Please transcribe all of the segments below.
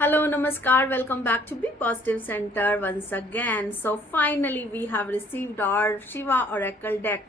Hello, Namaskar. Welcome back to Be Positive Center once again. So finally we have received our Shiva Oracle deck.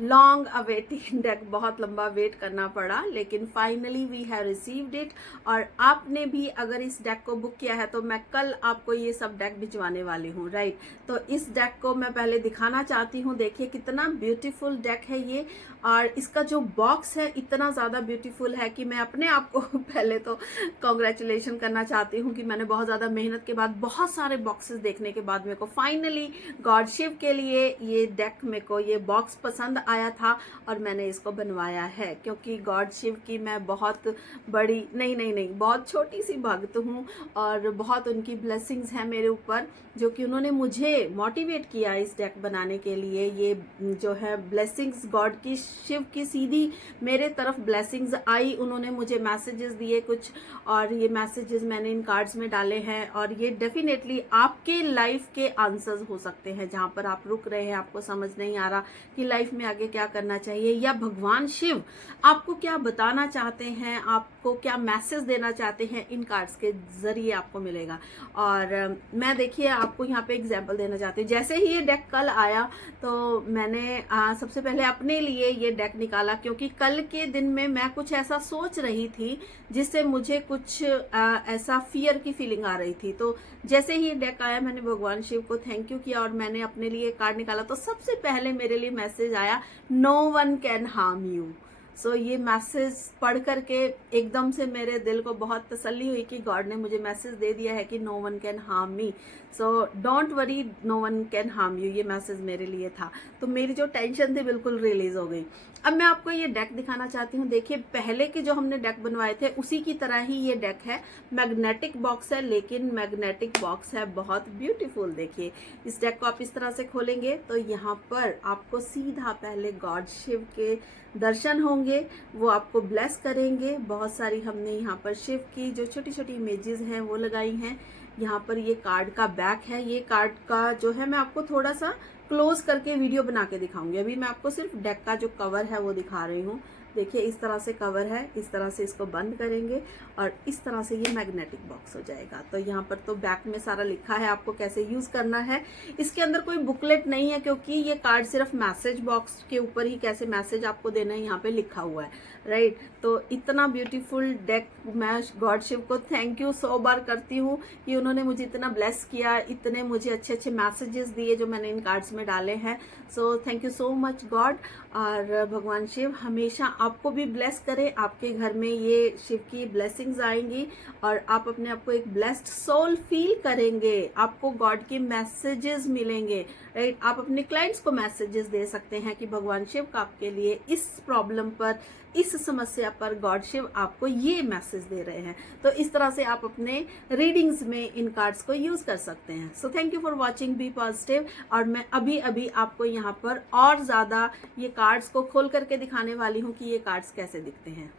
Long awaiting deck, बहुत लंबा wait करना पड़ा, लेकिन finally we have received it. और आपने भी अगर इस डेक को बुक किया है तो मैं कल आपको ये सब डेक भिजवाने वाली हूँ, राइट। तो इस डेक को मैं पहले दिखाना चाहती हूँ। देखिए कितना ब्यूटीफुल डेक है ये, और इसका जो बॉक्स है इतना ज़्यादा ब्यूटीफुल है कि मैं अपने आप को पहले तो कॉन्ग्रेचुलेशन करना चाहती हूँ कि मैंने बहुत ज़्यादा मेहनत के बाद, बहुत सारे बॉक्सेस देखने के बाद मेरे को फाइनली गॉड शिव के लिए ये डेक, मेरे को ये बॉक्स पसंद आया था और मैंने इसको बनवाया है। क्योंकि गॉड शिव की मैं बहुत बड़ी नहीं बहुत छोटी सी भक्त हूँ, और बहुत उनकी ब्लेसिंग्स हैं मेरे ऊपर, जो कि उन्होंने मुझे मोटिवेट किया इस डेक बनाने के लिए। ये जो है ब्लेसिंग्स गॉड की, शिव की सीधी मेरे तरफ ब्लेसिंग्स आई। उन्होंने मुझे मैसेजेस दिए कुछ, और ये मैसेजेस मैंने इन कार्ड्स में डाले हैं, और ये डेफिनेटली आपके लाइफ के आंसर्स हो सकते हैं। जहाँ पर आप रुक रहे हैं, आपको समझ नहीं आ रहा कि लाइफ में आगे क्या करना चाहिए, या भगवान शिव आपको क्या बताना चाहते हैं, आपको क्या मैसेज देना चाहते हैं, इन कार्ड्स के जरिए आपको मिलेगा। और मैं देखिए आपको यहाँ पे एग्जाम्पल देना चाहती हूँ। जैसे ही ये डेक कल आया तो मैंने सबसे पहले अपने लिए ये डेक निकाला, क्योंकि कल के दिन में मैं कुछ ऐसा सोच रही थी जिससे मुझे कुछ ऐसा फियर की फीलिंग आ रही थी। तो जैसे ही डेक आया मैंने भगवान शिव को थैंक यू किया और मैंने अपने लिए कार्ड निकाला। तो सबसे पहले मेरे लिए मैसेज आया, no one can harm you. So ये मैसेज पढ़ करके एकदम से मेरे दिल को बहुत तसल्ली हुई कि गॉड ने मुझे मैसेज दे दिया है कि no one can harm me, so don't worry, no one can harm you. ये मैसेज मेरे लिए था, तो मेरी जो टेंशन थी बिल्कुल रिलीज हो गई। अब मैं आपको ये डेक दिखाना चाहती हूँ। देखिए पहले के जो हमने डेक बनवाए थे उसी की तरह ही ये डेक है। मैग्नेटिक बॉक्स है, लेकिन मैग्नेटिक बॉक्स है बहुत ब्यूटीफुल। देखिए इस डेक को आप इस तरह से खोलेंगे तो यहाँ पर आपको सीधा पहले गॉड शिव के दर्शन होंगे, वो आपको ब्लेस करेंगे। बहुत सारी हमने यहाँ पर शिव की जो छोटी छोटी इमेजेस हैं वो लगाई हैं। यहाँ पर ये कार्ड का बैक है। ये कार्ड का जो है मैं आपको थोड़ा सा क्लोज करके वीडियो बना के दिखाऊंगी। अभी मैं आपको सिर्फ डेक का जो कवर है वो दिखा रही हूँ। देखिए इस तरह से कवर है, इस तरह से इसको बंद करेंगे और इस तरह से ये मैग्नेटिक बॉक्स हो जाएगा। तो यहाँ पर तो बैक में सारा लिखा है आपको कैसे यूज करना है। इसके अंदर कोई बुकलेट नहीं है, क्योंकि ये कार्ड सिर्फ मैसेज बॉक्स के ऊपर ही कैसे मैसेज आपको देना है यहाँ पे लिखा हुआ है, राइट। तो इतना ब्यूटीफुल डेक, मैं गॉड शिव को थैंक यू 100 बार करती हूँ कि उन्होंने मुझे इतना ब्लेस किया, इतने मुझे अच्छे अच्छे मैसेजेस दिए जो मैंने इन कार्ड्स में डाले हैं। So thank you so much God. और भगवान शिव हमेशा आपको भी ब्लेस करें, आपके घर में ये शिव की ब्लेसिंग्स आएंगी और आप अपने आप को एक ब्लेस्ड सोल फील करेंगे। आपको गॉड के मैसेजेस मिलेंगे, राइट। आप अपने क्लाइंट्स को मैसेजेस दे सकते हैं कि भगवान शिव का आपके लिए इस प्रॉब्लम पर, इस समस्या पर गॉड शिव आपको ये मैसेज दे रहे हैं। तो इस तरह से आप अपने रीडिंग्स में इन कार्ड्स को यूज कर सकते हैं। So thank you for watching be positive. और मैं अभी अभी आपको यहाँ पर और ज्यादा ये कार्ड्स को खोल करके दिखाने वाली हूँ कि ये कार्ड्स कैसे दिखते हैं।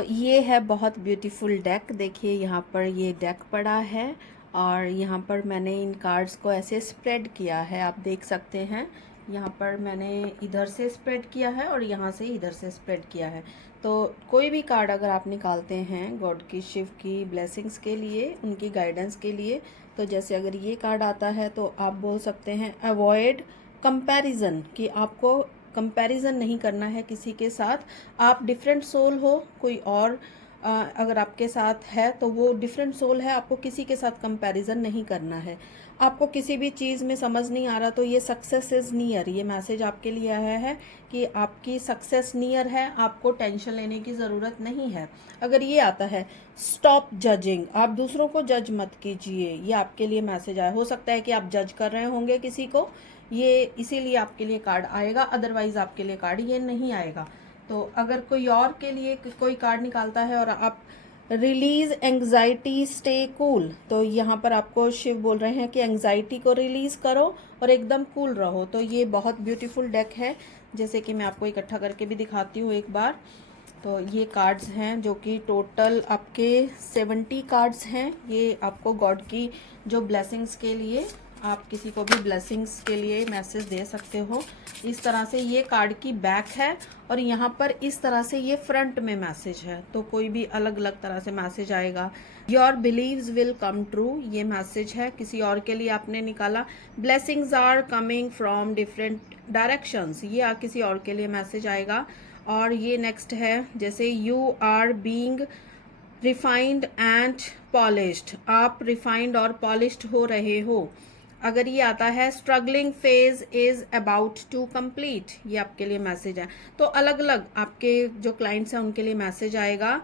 ये है बहुत ब्यूटीफुल डेक। देखिए यहाँ पर ये डेक पड़ा है और यहाँ पर मैंने इन कार्ड्स को ऐसे स्प्रेड किया है, आप देख सकते हैं। यहाँ पर मैंने इधर से स्प्रेड किया है और यहाँ से इधर से स्प्रेड किया है। तो कोई भी कार्ड अगर आप निकालते हैं गॉड की, शिव की ब्लेसिंग्स के लिए, उनकी गाइडेंस के लिए, तो जैसे अगर ये कार्ड आता है तो आप बोल सकते हैं अवॉइड कंपैरिजन, कि आपको कंपैरिजन नहीं करना है किसी के साथ। आप डिफरेंट सोल हो, कोई और अगर आपके साथ है तो वो डिफरेंट सोल है, आपको किसी के साथ कंपैरिजन नहीं करना है। आपको किसी भी चीज़ में समझ नहीं आ रहा तो ये सक्सेस इज़ नियर, ये मैसेज आपके लिए आया है कि आपकी सक्सेस नियर है, आपको टेंशन लेने की ज़रूरत नहीं है। अगर ये आता है स्टॉप जजिंग, आप दूसरों को जज मत कीजिए, ये आपके लिए मैसेज आया। हो सकता है कि आप जज कर रहे होंगे किसी को, ये इसीलिए आपके लिए कार्ड आएगा, अदरवाइज आपके लिए कार्ड ये नहीं आएगा। तो अगर कोई और के लिए कोई कार्ड निकालता है और आप रिलीज एंग्जाइटी स्टे कूल, तो यहाँ पर आपको शिव बोल रहे हैं कि एंग्जाइटी को रिलीज करो और एकदम कूल रहो। तो ये बहुत ब्यूटीफुल डेक है, जैसे कि मैं आपको इकट्ठा करके भी दिखाती हूँ एक बार। तो ये कार्ड्स हैं जो कि टोटल आपके 70 कार्ड्स हैं। ये आपको गॉड की जो ब्लेसिंग्स के लिए आप किसी को भी ब्लेसिंग्स के लिए मैसेज दे सकते हो। इस तरह से ये कार्ड की बैक है और यहाँ पर इस तरह से ये फ्रंट में मैसेज है, तो कोई भी अलग अलग तरह से मैसेज आएगा। Your believes will come true, ये मैसेज है, किसी और के लिए आपने निकाला। Blessings are coming from different directions, ये किसी और के लिए मैसेज आएगा। और ये नेक्स्ट है, जैसे you are being refined and polished, आप रिफाइंड और पॉलिश्ड हो रहे हो। अगर ये आता है struggling phase is about to complete, ये आपके लिए मैसेज है। तो अलग अलग आपके जो क्लाइंट्स हैं उनके लिए मैसेज आएगा।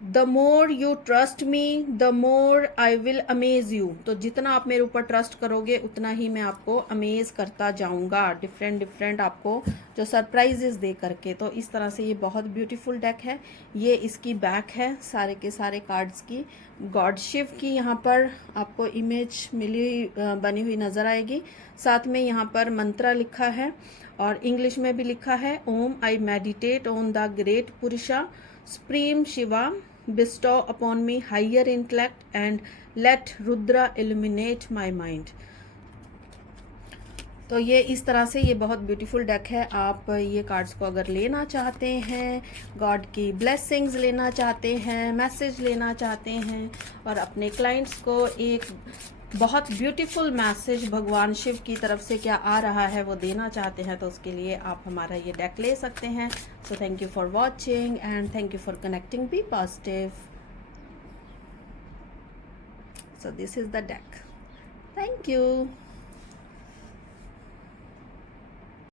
The more you trust me the more I will amaze you, तो जितना आप मेरे ऊपर ट्रस्ट करोगे उतना ही मैं आपको अमेज करता जाऊंगा, डिफरेंट डिफरेंट आपको जो सरप्राइजेस दे करके। तो इस तरह से ये बहुत ब्यूटीफुल डेक है। ये इसकी बैक है सारे के सारे कार्ड्स की। गॉड शिव की यहाँ पर आपको इमेज बनी हुई नजर आएगी। साथ में यहाँ पर मंत्रा लिखा है और इंग्लिश में भी लिखा है, Om I meditate on the great Purusha Supreme Shiva, bestow upon me higher intellect and let Rudra illuminate my mind। तो ये इस तरह से ये बहुत ब्यूटीफुल डेक है। आप ये कार्ड्स को अगर लेना चाहते हैं, गॉड की ब्लेसिंग्स लेना चाहते हैं, मैसेज लेना चाहते हैं और अपने क्लाइंट्स को एक बहुत ब्यूटीफुल मैसेज भगवान शिव की तरफ से क्या आ रहा है वो देना चाहते हैं, तो उसके लिए आप हमारा ये डेक ले सकते हैं। So thank you for watching and thank you for connecting, be positive. So this is the deck. Thank you.